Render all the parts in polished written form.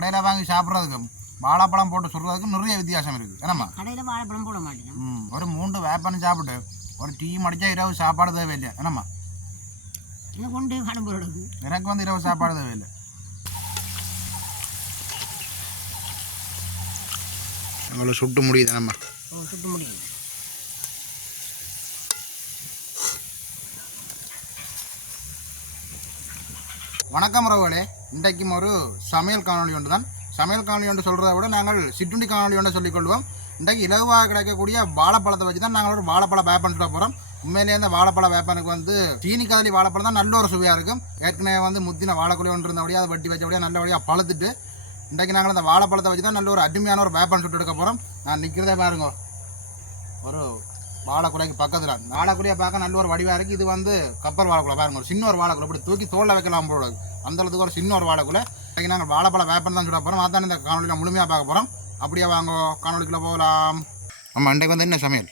கடையில் வாங்கி சாப்பிட்றதுக்கும் வாழைப்பழம் போட்டு சுடுறதுக்கும் நிறைய வித்தியாசம் இருக்குது. என்னம்மா கடையில் வாழைப்பழம் போட மாட்டேன். ஒரு 3 வேப்பன்னு சாப்பிட்டு ஒரு டீ மடிச்சா இரவு சாப்பாடு தேவையில்லை. என்னம்மா எனக்கு கொண்டு கடம்புறது எனக்கு வந்து இரவு சாப்பாடு தேவையில்லை. எங்களை சுட்டு முடியுது. என்னம்மா சுட்டு முடியுது. வணக்கம் ரவலே. இன்றைக்கும் ஒரு சமையல் காணொலி ஒன்று தான். சமையல் காணொலி ஒன்று சொல்கிறத விட நாங்கள் சிற்றுண்டி காணொலி ஒன்று சொல்லிக்கொள்வோம். இன்றைக்கு இலவாக கிடைக்கக்கூடிய வாழைப்பழத்தை வச்சு தான் நாங்கள் ஒரு வாழைப்பழ வேப்பன் சொல்ல போகிறோம். உண்மையிலேயே அந்த வாழைப்பழ வேப்பனுக்கு வந்து சீனி கதலி வாழைப்பழம் தான் நல்ல ஒரு சுவையாக இருக்கும். ஏற்கனவே வந்து முத்தின வாழைக்குழி ஒன்று இருந்தபடியாக அதை வெட்டி வச்சபடியாக நல்லபடியாக பழுத்துட்டு இன்றைக்கு நாங்கள் அந்த வாழைப்பழத்தை வச்சு தான் நல்ல ஒரு அருமையான ஒரு வேப்பன் சுட்டு எடுக்க போகிறோம். நான் நிற்கிறதே பாருங்க, ஒரு வாழைக்குலைக்கு பக்கத்தில் வாழைக்குலையை பார்க்க நல்ல ஒரு வடிவாக இருக்குது. இது வந்து கப்பல் வாழைக்குலை பாருங்க, ஒரு சின்ன ஒரு வாழைக்குலை இப்படி தூக்கி தோளில் வைக்கலாம் போடுறது அந்தளவுக்கு ஒரு சின்ன ஒரு வாழைக்குலை. இன்றைக்கி நாங்கள் வாழைப்பழ வேப்பன் தான் சுட போகிறோம். அதான் இந்த காணொலியில் முழுமையாக பார்க்க போகிறோம். அப்படியே வாங்க காணொலிக்குள்ளே போகலாம். ஆமாம், இன்றைக்கு வந்து என்ன சமையல்?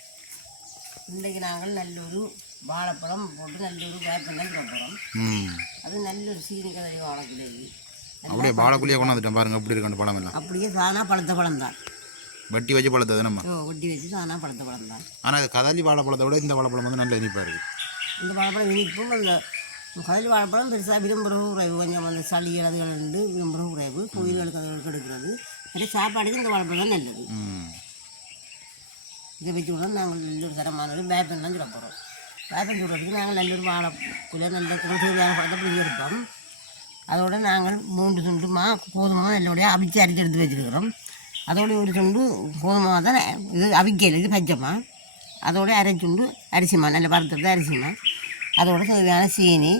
இன்றைக்கு நாங்கள் நல்ல ஒரு வாழைப்பழம் போட்டு நல்ல ஒரு வேப்பன் தான் சுட போகிறோம். அது நல்ல ஒரு சீனி கதறி வாழைக்குலை. அப்படியே வாழைக்குள்ளியே கொண்டு வந்துட்டேன் பாருங்க, எப்படி இருக்கு பழம் எல்லாம். அப்படியே தானா பழுத்த பழம் தான், வட்டி வச்சு பழுத்தது நம்ம வட்டி வச்சு தானா பழுத்த பழம் தான். ஆனால் இது கதலி வாழைப்பழத்தை விட இந்த வாழைப்பழம் வந்து நல்ல இனிப்பாக இருக்குது. இந்த வாழைப்பழம் இனிப்பும் அந்த கதலி வாழைப்பழம் பெருசாக விரும்புகிறவும் குறைவு, கொஞ்சம் அந்த சளி அதுகள் வந்து விரும்புகிறவும் குறைவு, கோயில்களுக்கு அதுகளுக்கு எடுக்கிறது. நிறைய சாப்பாடுக்கு இந்த வாழைப்பழம் தான் நல்லது. இதை வச்சு கூட நாங்கள் நல்ல ஒரு தரமானது வேப்பன் தான் சுட போகிறோம். வேப்பன் சுடுறதுக்கு நாங்கள் நல்ல ஒரு வாழைக்குள்ள நல்ல தேவையான பழத்தை பிடிச்சி எடுப்போம். அதோடு நாங்கள் 3 துண்டு கோதுமை நல்லபடியாக அவிச்சு அரிச்சு எடுத்து வச்சுருக்கிறோம். அதோட ஒரு துண்டு கோதுமை தான் இது அவிக்கல, இது பச்சைமா. அதோட அரைச்சுண்டு அரிசிமா, நல்ல வறுத்தது அரிசிமா. அதோட தேவையான சீனி,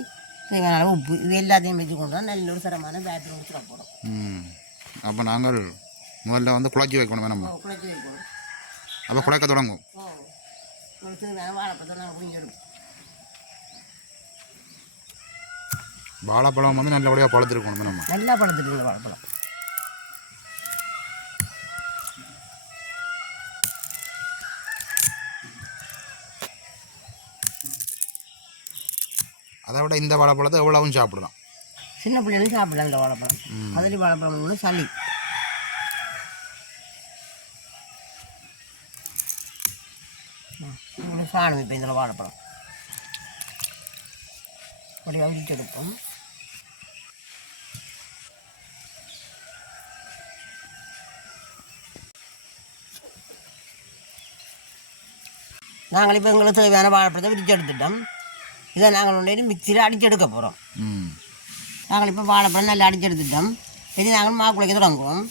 தேவையான அளவு உப்பு, இது எல்லாத்தையும் வச்சு கொண்டு தான் நல்ல ஒரு தரமான வேப்பன் வச்சுட போகிறோம். அப்போ நாங்கள் முதல்ல வந்து குழச்சி வைக்கணும். நம்ம குழச்சி வைக்கணும். அப்போ குழைக்க தொடங்கும். தேவையான வாழைப்பழத்தை நாங்கள் புரிஞ்செடுப்போம். வாழைப்பழம் வந்து நல்லபடியாக பழுத்துருக்கணும். நம்ம நல்லா பழுத்துருங்க வாழைப்பழம். அதை விட இந்த வாழைப்பழத்தை எவ்வளவும் சாப்பிடலாம், சின்ன பிள்ளைகளும் சாப்பிடலாம். இந்த வாழைப்பழம் கதலி வாழைப்பழம் சளி சாணம். இப்போ இந்த வாழைப்பழம் அப்படி அவிச்சு எடுப்போம். நாங்கள் இப்போ எங்களுக்கு தேவையான வாழைப்பழத்தை விரிச்சு எடுத்துட்டோம். இதை நாங்கள் ஒன்று மிக்சியில் அடிச்சு எடுக்க போகிறோம். நாங்கள் இப்போ வாழைப்பழம் நல்லா அடிச்சு எடுத்துட்டோம். இது நாங்கள் மாக்குழைக்க தொடங்குவோம்.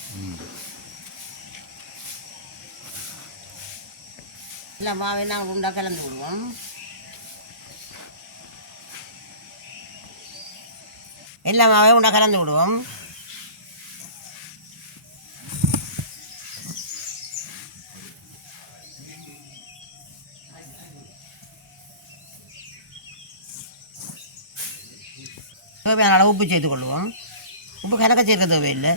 இல்லை மாவை நாங்கள் உண்டாக கலந்து விடுவோம். எல்லா மாவையும் உண்டாக கலந்து விடுவோம். தேவையான அளவு உப்பு சேர்த்து கொள்வோம். உப்பு கணக்க சேர்க்க தேவையில்லை.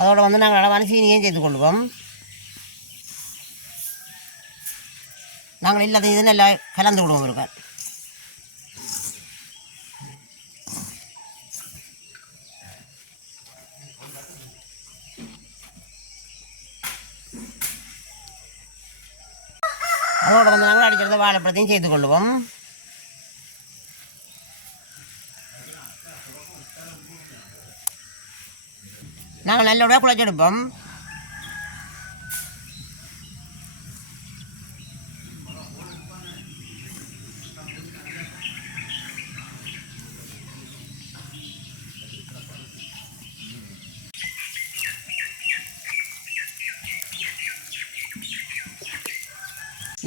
அதோட வந்து நாங்கள் அளவான சீனியும் சேர்த்து கொள்வோம். நாங்கள் எல்லாத்தையும் இது நல்லா கலந்து விடுவோம். இருக்கா அதோட வந்து நாங்கள் அடிக்கிறத வாழைப்பழத்தையும் சேர்த்து கொள்வோம். நாங்கள் நல்லபடியாக குழைச்செடுப்போம்.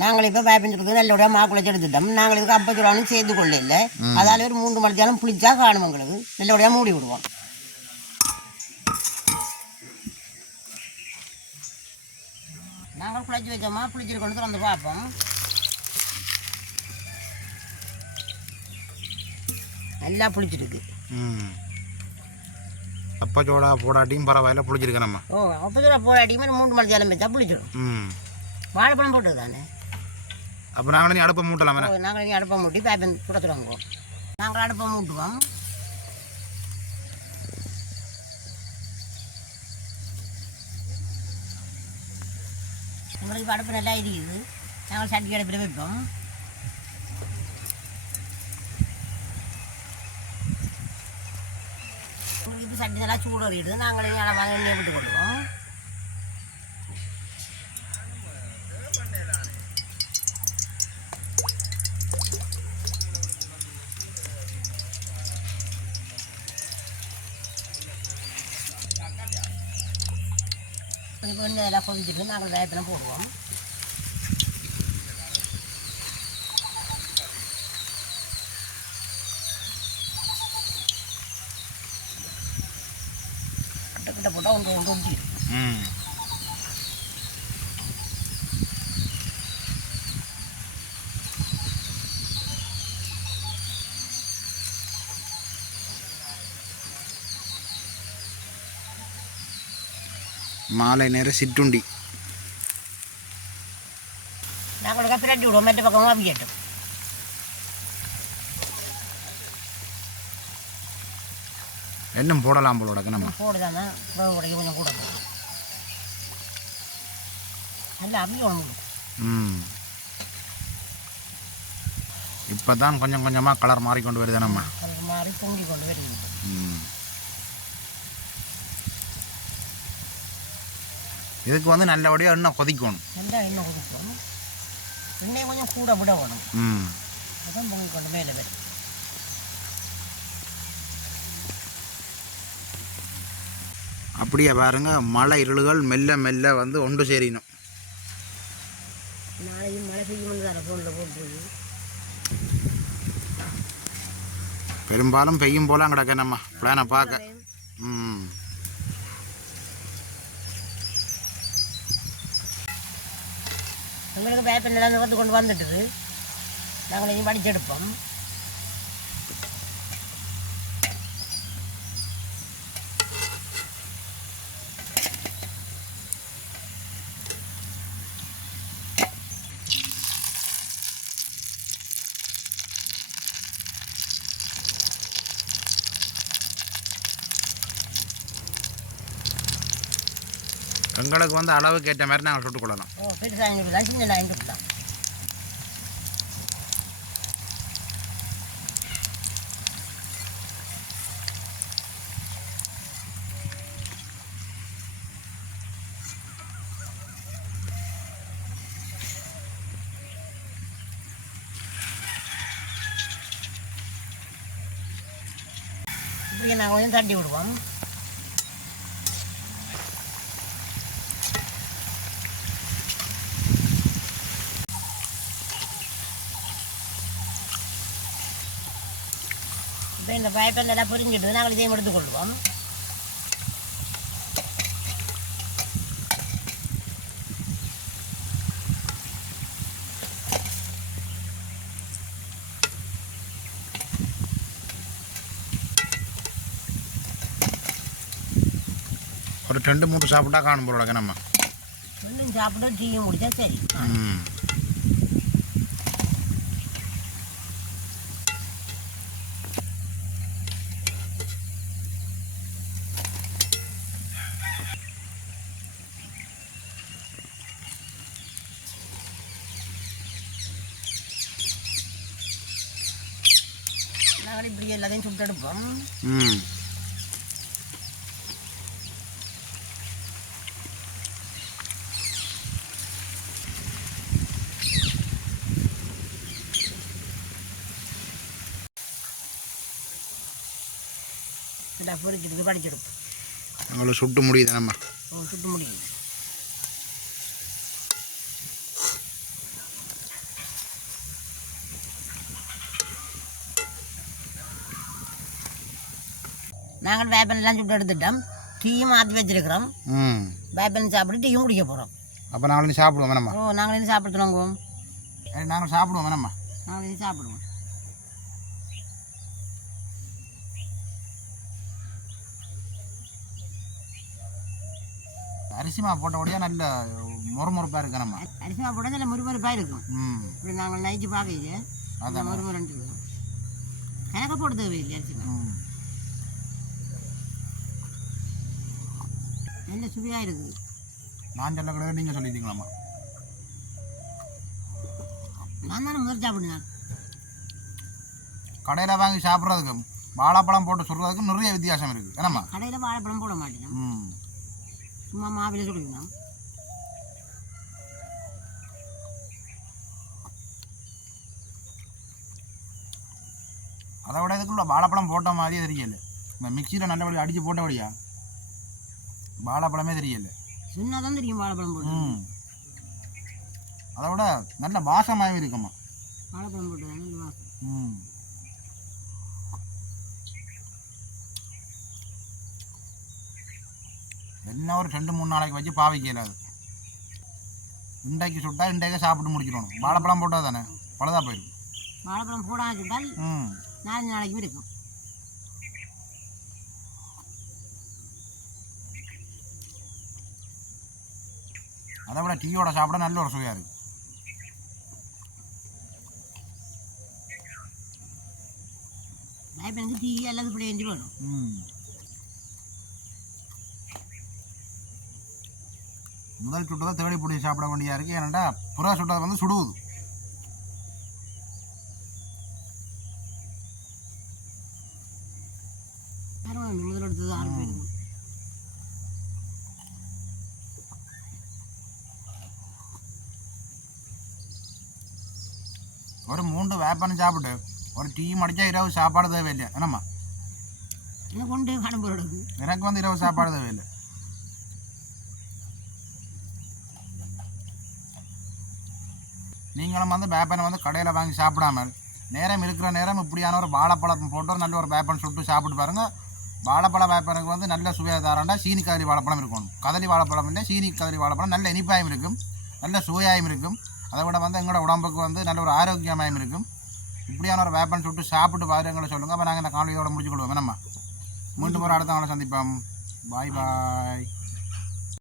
நாங்கள் இப்போ வேப்பஞ்சுறதுக்கு நல்லபடியாக மாக்குழைச்சி எடுத்துட்டோம். நாங்கள் இதுக்கு அப்பச்சுடாலும் சேர்த்து கொள்ள இல்லை. அதால் ஒரு 3 மணித்தாலும் புளிச்சா காணும். எங்களுக்கு நல்லபடியாக மூடி விடுவோம். நாங்கள் குழைச்சி வச்சோமா புளிச்சிருக்கொண்டு திறந்து பார்ப்போம். நல்லா புளிச்சிருக்கு. அப்பச்சோடா போடாட்டியும் பரவாயில்ல, புளிச்சிருக்கு. நம்ம அப்பச்சோடா போடாட்டியுமே 3 மணித்தாலும் வச்சா புளிச்சிடும். வாழைப்பழம் போட்டது தானே. அப்போ நாங்கள் அடுப்பை மூட்டலாம். நாங்கள் அடுப்பை மூட்டி பேப்பன் சுட தொடங்குவோம். நாங்கள் அடுப்பை மூட்டுவோம். உங்களுக்கு இப்போ அடுப்பு நல்லா இருக்குது. நாங்கள் சட்டி அடுப்பில் வைப்போம். உங்களுக்கு சட்டி நல்லா சூடறிடுது. நாங்களே அளவாக எண்ணெயை விட்டு கொள்வோம். இப்போ எண்ணெய் எல்லாம் கொதிச்சுட்டு நாங்கள் வேப்பனை போடுவோம். கிட்ட போட்டால் ஒன்று ஒன்று ஒட்டி மாலை நேர சிற்றுண்டி நாங்கள் பிரட்டி விடுவோம். மற்ற பக்கமும் அவியட்டும். இன்னும் போடலாம் போல நம்ம போடுதானே உடைக்க கொஞ்சம் கூட நல்லா அவியணும். இப்போ தான் கொஞ்சம் கொஞ்சமாக கலர் மாறிக்கொண்டு வருது. நம்ம கலர் மாறி பொங்கி கொண்டு வருது. இதுக்கு வந்து நல்லபடியாக எண்ணெய் கொதிக்கணும். நல்லா எண்ணெய் கொதிக்கணும். எண்ணெய் கொஞ்சம் கூட விட வேணும். அதான் பொங்கி கொண்டு மேலே வரும். அப்படியே பாருங்க, மழை இருளுகள் மெல்ல மெல்ல வந்து ஒன்று சேரணும். நாளையும் மழை பெய்யும் தர ஃபோனில் போட்டுருக்கு. பெரும்பாலும் பெய்யும் போல கிடக்க நம்ம பிளானை பார்க்க. எங்களுக்கு வேப்பன் எல்லாம் வந்து கொண்டு வந்துட்டுது. நாங்கள் இனி வடிச்செடுப்போம். எங்களுக்கு வந்து அளவுக்கு ஏற்ற மாதிரி நாங்கள் சுட்டுக்கொள்ளலாம். பெருசாக எங்களுக்கு சின்ன எங்களுக்கு தான். இப்படியே நாங்கள் கொஞ்சம் தட்டி விடுவோம். இப்போ இந்த பைப்பை நல்லா பொரிஞ்சிட்டு நாங்கள் இதையும் எடுத்துக்கொள்வோம். ஒரு 2-3 சாப்பிட்டா காணும் போல நம்ம. இன்னும் சாப்பிட்டு டீயும் முடிச்சா சரி. நாங்கள் இப்படி எல்லாத்தையும் சுட்டு எடுப்போம். பொறிச்சிட்டு படிச்சிருப்போம். அவங்கள சுட்டு முடியுது நம்ம. சுட்டு முடியுது. நாங்கள் வேப்பனெல்லாம் சுட்டு எடுத்துட்டோம். டீயும் மாற்றி வச்சிருக்கிறோம். வேப்பன் சாப்பிட்டு டீயும் குடிக்க போகிறோம். அப்போ நாங்களும் சாப்பிடுவோம் வேணாமா? நாங்கள் இனி சாப்பிடுவோம். நாங்கள் சாப்பிடுவோம் வேணாமா? நாங்கள் இனி சாப்பிடுவோம். அரிசிமா போட்டபடியாக நல்ல முறுமுறுப்பாக இருக்கு. நம்ம அரிசிமா போட்டால் நல்ல முறுமுறுப்பாக இருக்கும். இப்படி நாங்கள் நைட்டு பார்க்கல அதான் முறுமுறுன்ட்டு இருக்கும். கணக்க போட தேவையில்லை. அரிசிமா நல்ல சுவையாக இருக்குது. நான் சொல்ல கூட நீங்கள் சொல்லிட்டீங்களாம்மா? நான் தானே முதல் சாப்பிடுவேன். கடையில் வாங்கி சாப்பிட்றதுக்கும் வாழைப்பழம் போட்டு சுடுறதுக்கும் நிறைய வித்தியாசம் இருக்குது. என்னம்மா? கடையில் வாழைப்பழம் போட மாட்டேன், சும்மா மாவில சுடுவேன். அதை விட இதுக்குள்ள வாழைப்பழம் போட்ட மாதிரியே தெரியல. இந்த மிக்சியில் நல்லபடி அடித்து போட்டபடியா வாழைப்பழமே தெரியல. சொன்னா தான் தெரியும் வாழைப்பழம் போட்டு. அதை விட நல்ல வாசமாகவே இருக்குமா வாழைப்பழம் போட்டு நல்ல வாசம். என்ன ஒரு 2-3 நாளைக்கு வச்சு பாவிக்கல. அது இன்றைக்கு சுட்டா இன்றைக்கே சாப்பிட்டு முடிச்சிடணும். வாழைப்பழம் போட்டால் தானே பழுதா போயிடும். வாழைப்பழம் போடாமல் சுட்டால் 4 நாளைக்கும் இருக்கும். அதை விட டீயோட சாப்பிட நல்ல ஒரு சுவையாக இருக்குது. எனக்கு டீ எல்லாம் இப்படி எஞ்சி வேணும். முதல் சுட்டதை தேடி பிடிச்சி சாப்பிட வேண்டியா இருக்குது. ஏன்னாண்டா புறா சுட்டதை வந்து சுடுவது. முதல் எடுத்தது 6 பேருக்கு. ஒரு 3 வேப்பன்னு சாப்பிட்டு ஒரு டீ மடிச்சா இரவு சாப்பாடு தேவையில்லை. என்னம்மா? எனக்கு கொண்டு கடம்பு. எனக்கு வந்து இரவு சாப்பாடு தேவையில்லை. நீங்களும் வந்து வேப்பனை வந்து கடையில் வாங்கி சாப்பிடாமல் நேரம் இருக்கிற நேரம் இப்படியான ஒரு வாழைப்பழம் போட்டு ஒரு நல்ல ஒரு வேப்பன் சுட்டு சாப்பிட்டு பாருங்கள். வாழைப்பழ வேப்பனுக்கு வந்து நல்ல சுவையாக தராண்டா சீனி கதலி வாழைப்பழம் இருக்கணும். கதலி வாழைப்பழம் இல்லை, சீனி கதலி வாழைப்பழம் நல்ல இனிப்பாயும் இருக்கும், நல்ல சுவையாயும் இருக்கும். அதை விட வந்து எங்களோட உடம்புக்கு வந்து நல்ல ஒரு ஆரோக்கியமாயும் இருக்கும். இப்படியான ஒரு வேப்பன் சுட்டு சாப்பிட்டு பாரு எங்களை சொல்லுங்கள். அப்போ நாங்கள் இந்த காணொலியோட முடிச்சுக்கொள்வோம். நம்ம மீண்டும் ஒரு அடுத்த நாளை சந்திப்போம். பாய் பாய்.